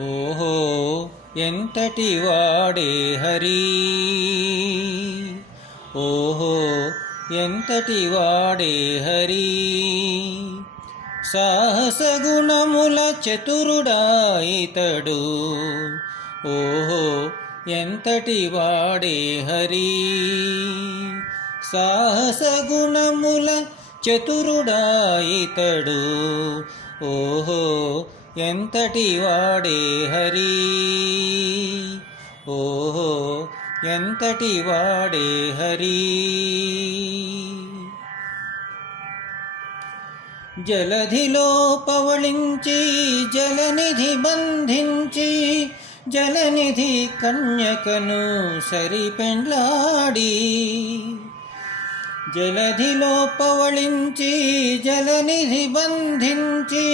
ఓహో ఎంతటి వాడే హరి, ఓహో ఎంతటి వాడే హరి. సాహస గుణముల చతురుడాయితడు, ఓహో ఎంతటి వాడే హరి. సాహస గుణముల చతురుడాయితడు, ఓహో ఎంతటి వాడే హరి. ఓహో ఎంతటి వాడే హరి. జలధిలో పవళించి జలనిధి బంధించి, జలనిధి కన్యకను సరిపెండ్లాడి. జలధిలో పవళించి జలనిధి బంధించి,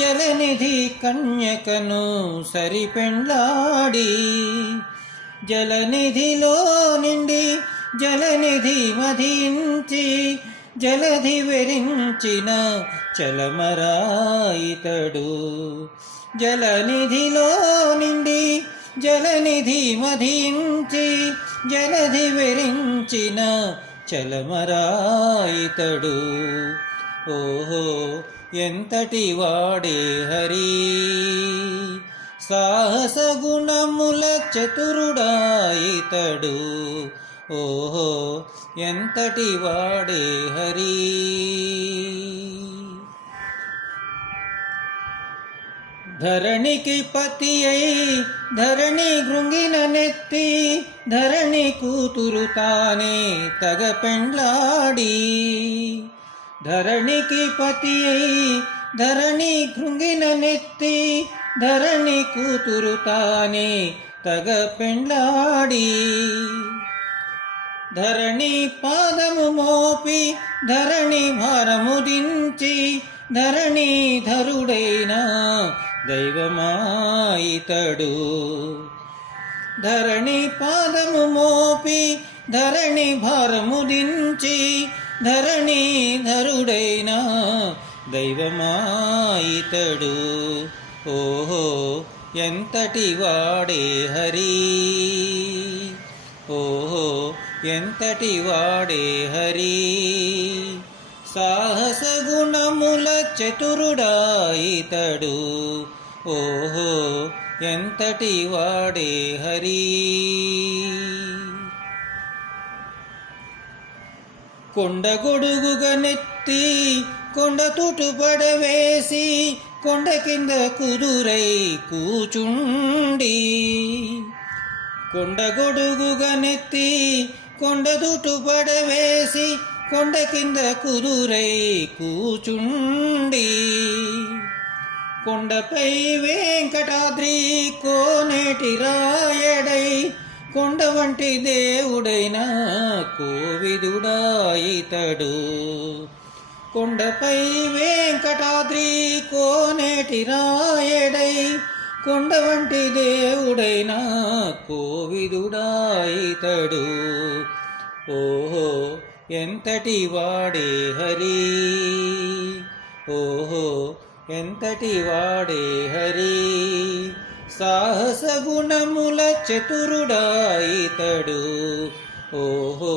జలనిధి కన్యకను సరిపెండ్లాడి. జలనిధిలో నిండి జలనిధి మధించి, జలధి వెరించిన చలమరాయితడు. జలనిధిలో నిండి జలనిధి మధించి, జలధి వెరించిన చలమరాయితడు, ఓహో ఎంతటి వాడే హరి. సాహస గుణముల చతురుడాయితడు, ఓహో ఎంతటి వాడే హరి. ధరణికి పతి అయి ధరణి గృంగిన నెత్తి, ధరణి కూతురు తానే తగ పెండ్లాడి. ధరణికి పతి అయి ధరణి గృంగిన నెత్తి, ధరణి కూతురు తానే తగ పెండ్లాడి. ధరణి పాదము మోపి ధరణి భారము దించి, ధరణి ధరుడైన దైవమాయితడు. ధరణి పాదము మోపి ధరణి భారము దించి, ధరణి ధరుడైన దైవమాయితడు, ఓహో ఎంతటి వాడే హరి. ఓహో ఎంతటి వాడే హరి. సాహస గుణముల చతురుడాయితడు, ఓహో ఎంతటి వాడే హరి. కొండ గొడుగుగా నెత్తి కొండ తుటు పడవేసి, కొండ కింద కుదురై కూచుండి. కొండ గొడుగుగా నెత్తి కొండ తుటు పడవేసి, కొండ కింద కుదురై కూచుండి. కొండపై వెంకటాద్రి కోనేటి రాయడై, కొండ వంటి దేవుడైన కోవిదుడాయితడు. కొండపై వెంకటాద్రి కోనేటి రాయడై, కొండ వంటి దేవుడైన కోవిదుడాయితడు, ఓహో ఎంతటి వాడే హరి. ఓహో ఎంతటి వాడే హరి. సాహస గుణముల చతురుడాయితడు, ఓహో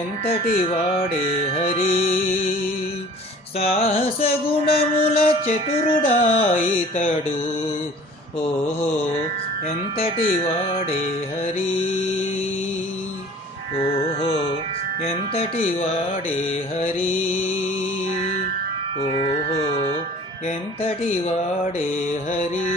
ఎంతటి వాడే హరి. సాహస గుణముల చతురుడాయితడు, ఓహో ఎంతటి వాడే హరి. ఓహో ఎంతటి వాడే హరి. ఓహో ఎంతటి వాడే హరి.